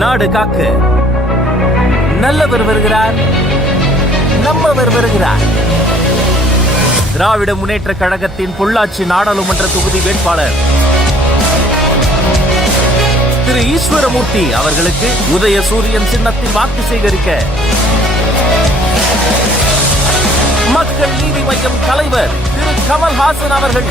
நாடு காக்க. நல்லவர் வருகிறார் நம்மவர் வருகிறார். திராவிட முன்னேற்ற கழகத்தின் பொள்ளாச்சி நாடாளுமன்ற தொகுதி வேட்பாளர் திரு ஈஸ்வரமூர்த்தி அவர்களுக்கு உதய சூரியன் சின்னத்தில் வாக்கு சேகரிக்க. மக்கள் நீதி மையம் தலைவர் திரு கமல்ஹாசன் அவர்கள்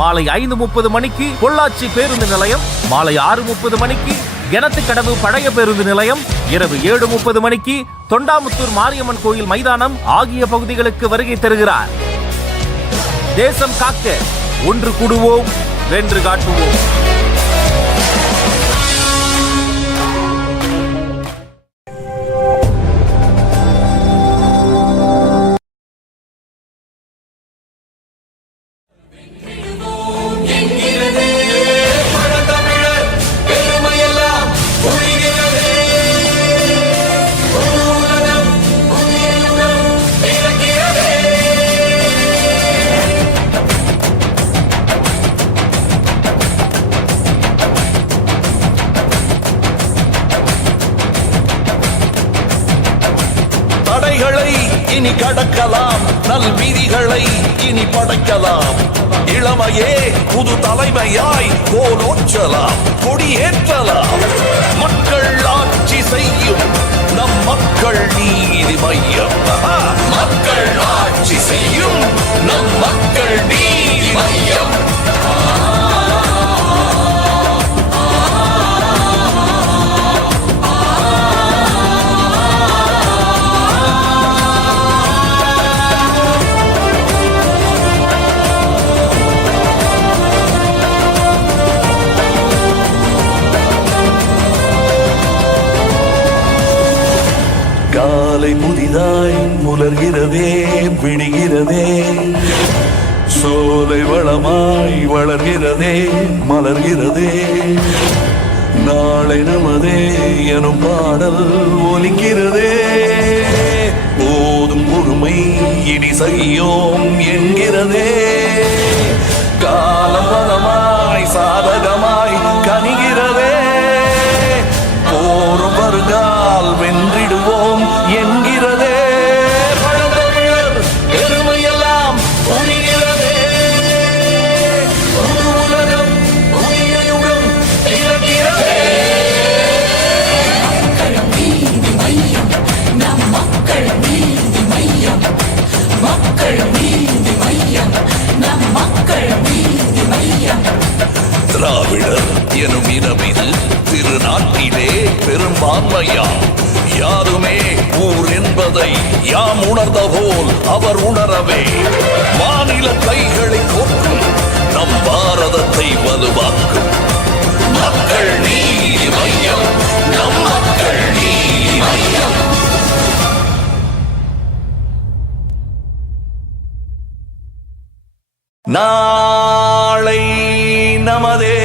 மாலை ஐந்து முப்பது மணிக்கு பொள்ளாச்சி பேருந்து நிலையம் மாலை ஆறு முப்பது மணிக்கு கிணத்துக்கடவு பழைய பேருந்து நிலையம் இரவு ஏழு முப்பது மணிக்கு தொண்டாமுத்தூர் மாரியம்மன் கோயில் மைதானம் ஆகிய பகுதிகளுக்கு வருகை தருகிறார். தேசம் காக்க ஒன்று கூடுவோம் வென்று காட்டுவோம். மலர்கிறதே நாளை நமதே எனும் பாடல் ஒலிக்கிறதே. போதும் பொறுமை இனி செய்யோம் என்கிறதே. திராவிடர் எனும் இனமிது திருநாட்டிலே பெரும்பான்மையா? யாருமே ஊர் என்பதை யாம் உணர்ந்த போல் அவர் உணரவே. மாநில கைகளை கோர்க்கும் நம் பாரதத்தை வலுவாக்கும். மக்கள் நீதி மையம் நம் மக்கள் நீதி மையம். நாளை நமதே.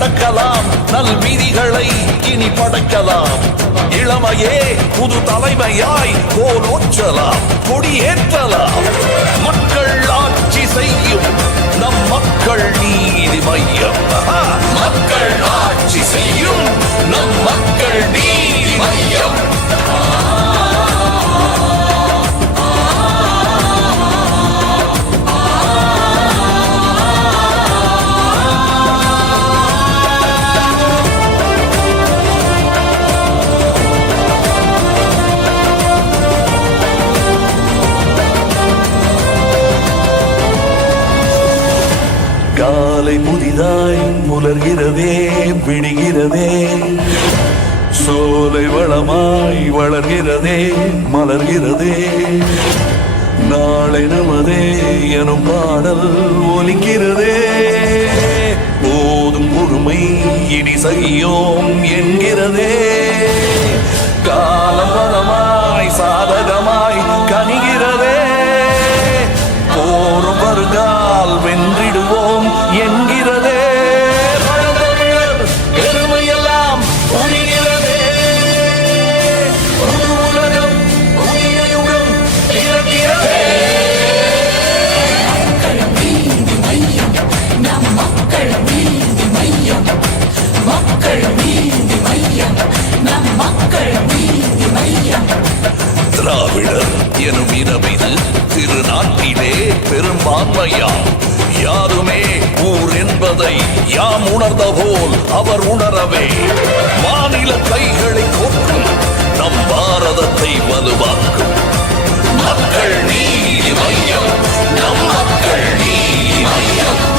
கடக்கலாம் நல் விதிகளை இனி படைக்கலாம். இளமையே புது தலைமையாய் போலோற்றலாம் கொடியேற்றலாம். மக்கள் ஆட்சி செய்யும் நம் மக்கள் நீதி மையம். மக்கள் ஆட்சி செய்யும் நம் மக்கள் நீதி மையம். விடுகிறதே விடுகிறதே. சோலை வளமாய் வளர்கிறதே மலர்கிறதே. நாளை நமதே எனும் பாடல் ஒலிக்கிறதே. போதும் பொறுமை இனி செய்யோம் என்கிறதே. எனும் இனமிது திருநாட்டிலே பெரும்பான்மையா? யாருமே ஊர் என்பதை யாம் உணர்ந்த போல் அவர் உணரவே. மாநில கைகளை கொட்டும் நம் பாரதத்தை வலுவாக்கும். மக்கள் நீதி மையம். நம் மக்கள் நீதி மையம்.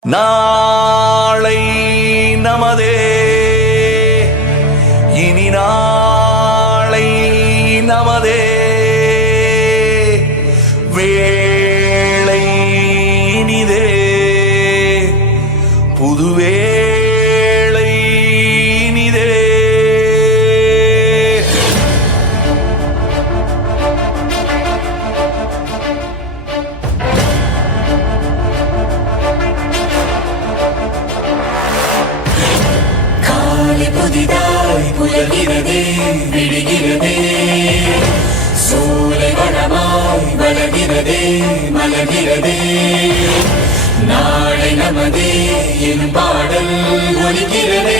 நான் மலர்கிறதே நாளை நமதே என் பாடல் ஒலிக்கிறதே.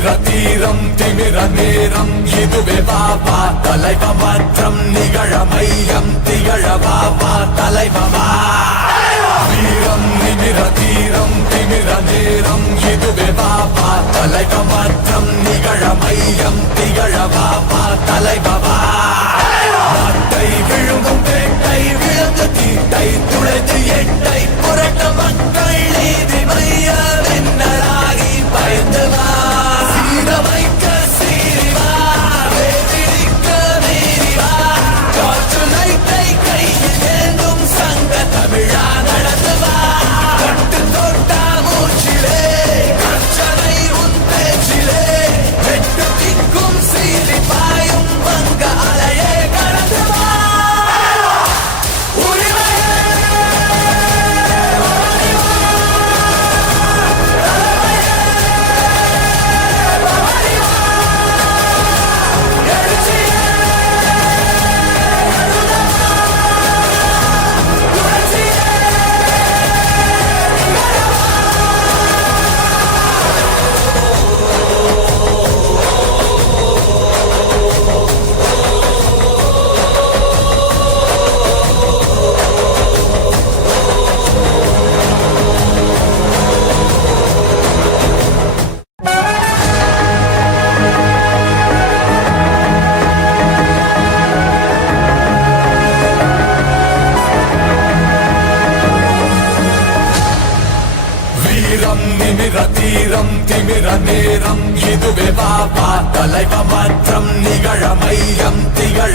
வீரம் தீரம் திமிர நேரம். இதுவே பாபா தலைவ மாற்றம் நிகழ மையம் திகழ பாபா தலைவா தீரம் நிமிர தீரம் திமிர நேரம். இதுவே பாபா தலைவ மாற்றம் நிகழ மையம் திகழ பாபா தலைவா நாட்டை விழுங்கும் வேட்டை விழுந்து தீட்டை துளைத்து எட்டை. புரட்ட மக்கள் நீதி மையா பயந்து வா. давай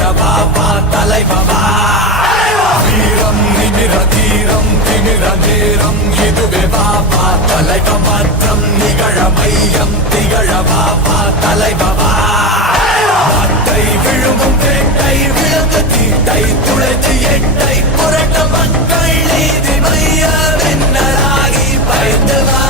பாபா வா வா தலைவ வீரம் நிமிர தீரம் திமிர நேரம் இதுவே பாபா வா தலைவ மாற்றம் நிகழ மையம் திகழ பாபா வா தலைவ வா வாட்டை விழுங்கும் வேட்டை விழுந்து தீட்டை துளைத்து எட்டை புரட்ட மக்கள் நீதி மையா வெண்ணராகி பயந்து வா.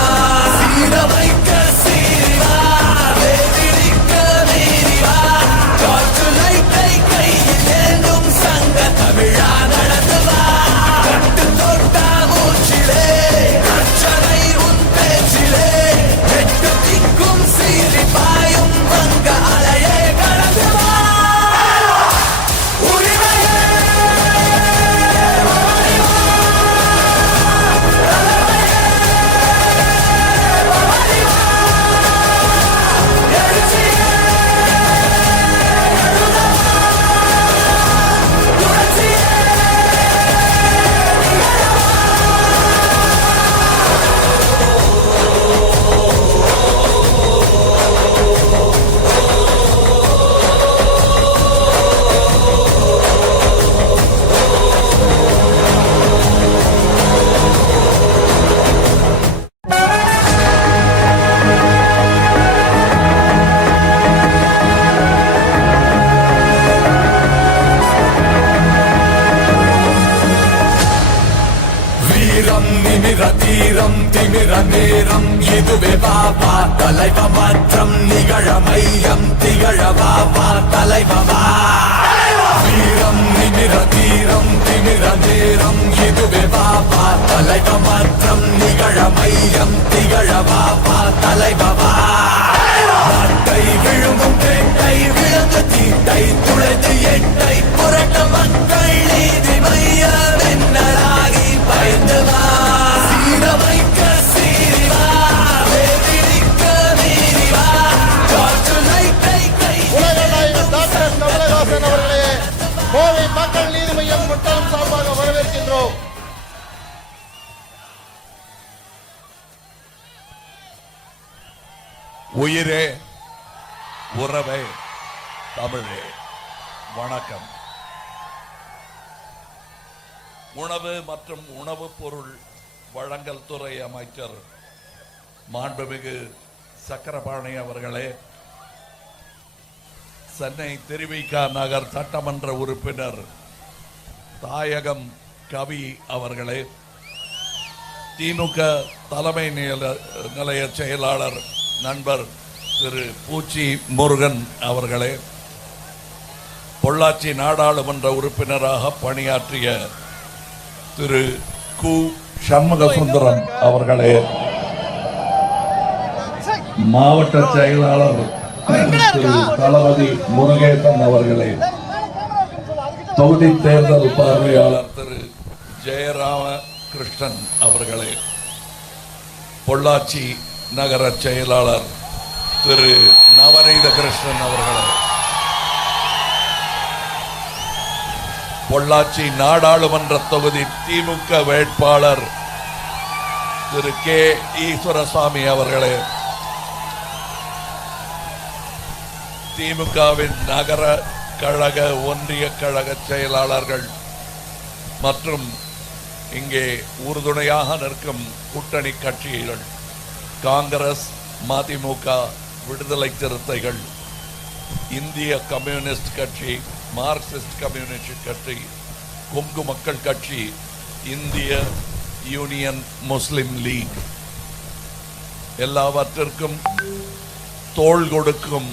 வணக்கம். உணவு மற்றும் உணவுப் பொருள் வழங்கல் துறை அமைச்சர் மாண்புமிகு சக்கரபாணி அவர்களே சென்னை திருவிக நகர் சட்டமன்ற உறுப்பினர் தாயகம் கவி அவர்களே திமுக தலைமை நில- நிலைய செயலாளர் நண்பர் திரு பூச்சி முருகன் அவர்களே பொள்ளாச்சி நாடாளுமன்ற உறுப்பினராக பணியாற்றிய திரு கு. சண்முகசுந்தரம் அவர்களே மாவட்ட செயலாளர் திரு தளபதி முருகேசன் அவர்களே தொகுதி தேர்தல் பார்வையாளர் திரு ஜெயராம கிருஷ்ணன் அவர்களே பொள்ளாச்சி நகர செயலாளர் திரு நவநீத கிருஷ்ணன் அவர்களே. பொள்ளாச்சி நாடாளுமன்ற தொகுதி திமுக வேட்பாளர் திரு கே ஈஸ்வரசாமி அவர்களே. திமுகவின் நகர கழக ஒன்றிய கழக செயலாளர்கள் மற்றும் இங்கே உறுதுணையாக நிற்கும் கூட்டணி கட்சிகள் காங்கிரஸ் மதிமுக விடுதலை சிறுத்தைகள் இந்திய கம்யூனிஸ்ட் கட்சி மார்க்சிஸ்ட் கம்யூனிஸ்ட் கட்சி கொங்கு மக்கள் கட்சி இந்திய யூனியன் முஸ்லிம் லீக். எல்லாவற்றிற்கும் தோள் கொடுக்கும்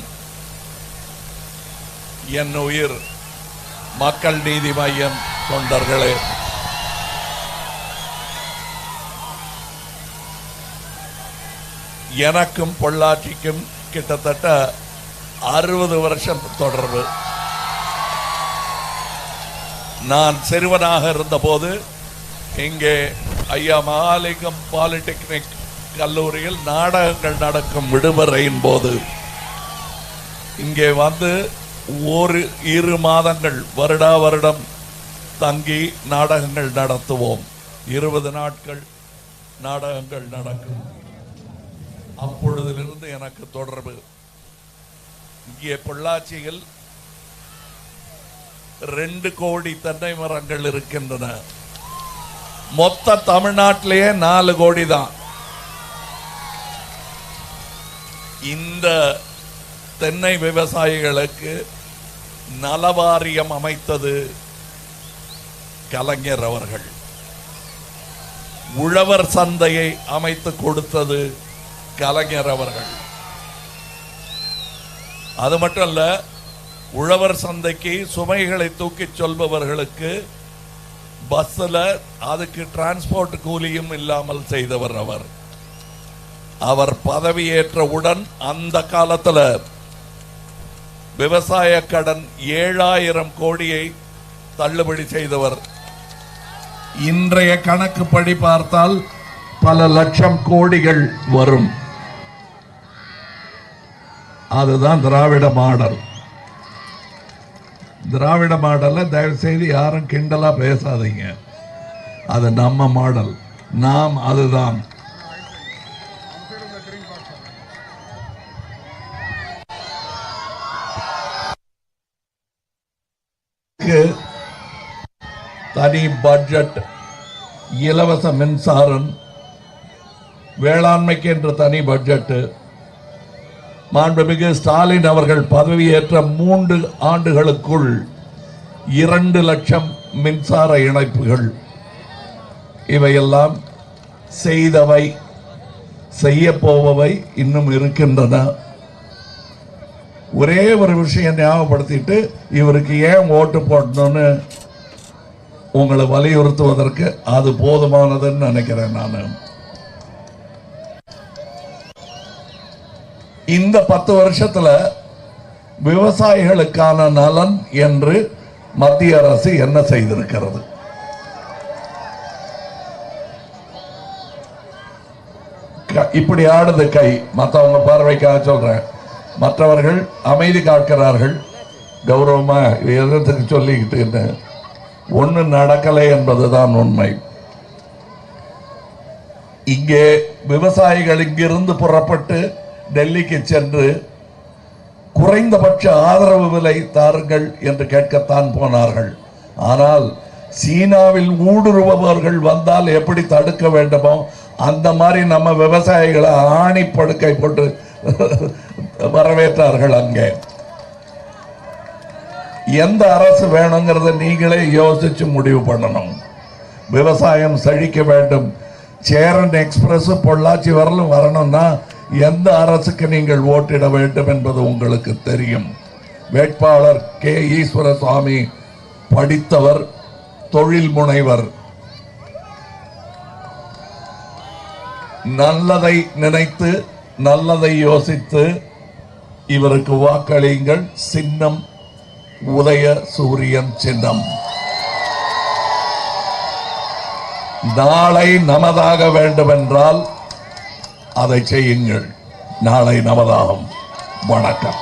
என் உயிர் மக்கள் நீதி மையம் தொண்டர்களே. எனக்கும் பொள்ளாச்சிக்கும் கிட்டத்தட்ட அறுபது வருஷம் தொடர்பு. நான் சிறுவனாக இருந்தபோது இங்கே ஐயா மகாலிங்கம் பாலிடெக்னிக் கல்லூரியில் நாடகங்கள் நடக்கும் விடுமுறையின் போது இங்கே வந்து ஒரு இரு மாதங்கள் வருடா வருடம் தங்கி நாடகங்கள் நடத்துவோம். இருபது நாட்கள் நாடகங்கள் நடக்கும். அப்பொழுதிலிருந்து எனக்கு தொடர்பு. இங்கே பொள்ளாச்சியில் ரெண்டு கோடி தென்னை மரங்கள் இருக்கின்றன. மொத்த தமிழ்நாட்டிலேயே நாலு கோடி தான் இந்த தென்னை விவசாயிகளுக்கு நலவாரியம் அமைத்தது கலைஞர் அவர்கள். உழவர் சந்தையை அமைத்து கொடுத்தது கலைஞர் அவர்கள். அது மட்டும் இல்லை உழவர் சந்தைக்கு சுமைகளை தூக்கிச் சொல்பவர்களுக்கு பஸ்ஸில் அதுக்கு டிரான்ஸ்போர்ட் கூலியும் இல்லாமல் செய்தவர் அவர். அவர் பதவியேற்றவுடன் அந்த காலத்தில் விவசாய கடன் ஏழாயிரம் கோடியை தள்ளுபடி செய்தவர். இன்றைய கணக்குப்படி பார்த்தால் பல லட்சம் கோடிகள் வரும். அதுதான் திராவிட மாடல். திராவிட மாடல்ல தயவு செய்து யாரும் கிண்டலா பேசாதீங்க. அது நம்ம மாடல். நாம் அதுதான். தனி பட்ஜெட் இலவச மின்சாரம் வேளாண்மைக்கு என்று தனி பட்ஜெட் மாண்புமிகு ஸ்டாலின் அவர்கள் பதவியேற்ற மூன்று ஆண்டுகளுக்குள் இரண்டு லட்சம் மின்சார இணைப்புகள். இவையெல்லாம் செய்தவை செய்ய போபவை இன்னும் இருக்கின்றன. ஒரே ஒரு விஷயம் ஞாபகப்படுத்திட்டு இவருக்கு ஏன் ஓட்டு போடணும்னு உங்களை வலியுறுத்துவதற்கு அது போதுமானதுன்னு நினைக்கிறேன் நான். இந்த பத்து வருஷத்துல விவசாயிகளுக்கான நலன் என்று மத்திய அரசு என்ன செய்திருக்கிறது? க- இப்படி ஆடுது கை. மற்றவங்க பார்வைக்காக சொல்றேன். மற்றவர்கள் அமைதி காக்கிறார்கள். கௌரவமா எதிர்த்துக்கு சொல்லிக்கிட்டு ஒன்று நடக்கலை என்பதுதான் உண்மை. இங்கே விவசாயிகள் இங்கிருந்து புறப்பட்டு டெல்லிக்கு சென்று குறைந்தபட்ச ஆதரவு விலை தாருங்கள் என்று கேட்கத்தான் போனார்கள். ஆனால் சீனாவில் ஊடுருவவர்கள் வந்தால் எப்படி தடுக்க வேண்டுமோ அந்த மாதிரி நம்ம விவசாயிகளை ஆணி படுக்கை போட்டு வரவேற்றார்கள் அங்கே. எந்த அரசு வேணுங்கிறத நீங்களே யோசிச்சு முடிவு பண்ணணும். விவசாயம் செழிக்க வேண்டும். சேரன் எக்ஸ்பிரஸ் பொள்ளாச்சி வரலும் வரணும்னா எந்த அரசுக்கு நீங்கள் ஓட்டிட வேண்டும் என்பது உங்களுக்கு தெரியும். வேட்பாளர் கே. ஈஸ்வர சுவாமி படித்தவர் தொழில் முனைவர். நல்லதை நினைத்து நல்லதை யோசித்து இவருக்கு வாக்களியுங்கள். சின்னம் உதய சூரியன் சின்னம். நாளை நமதாக வேண்டுமென்றால் அதை செய்யுங்கள் நாளை நமதாகும் வணக்கம்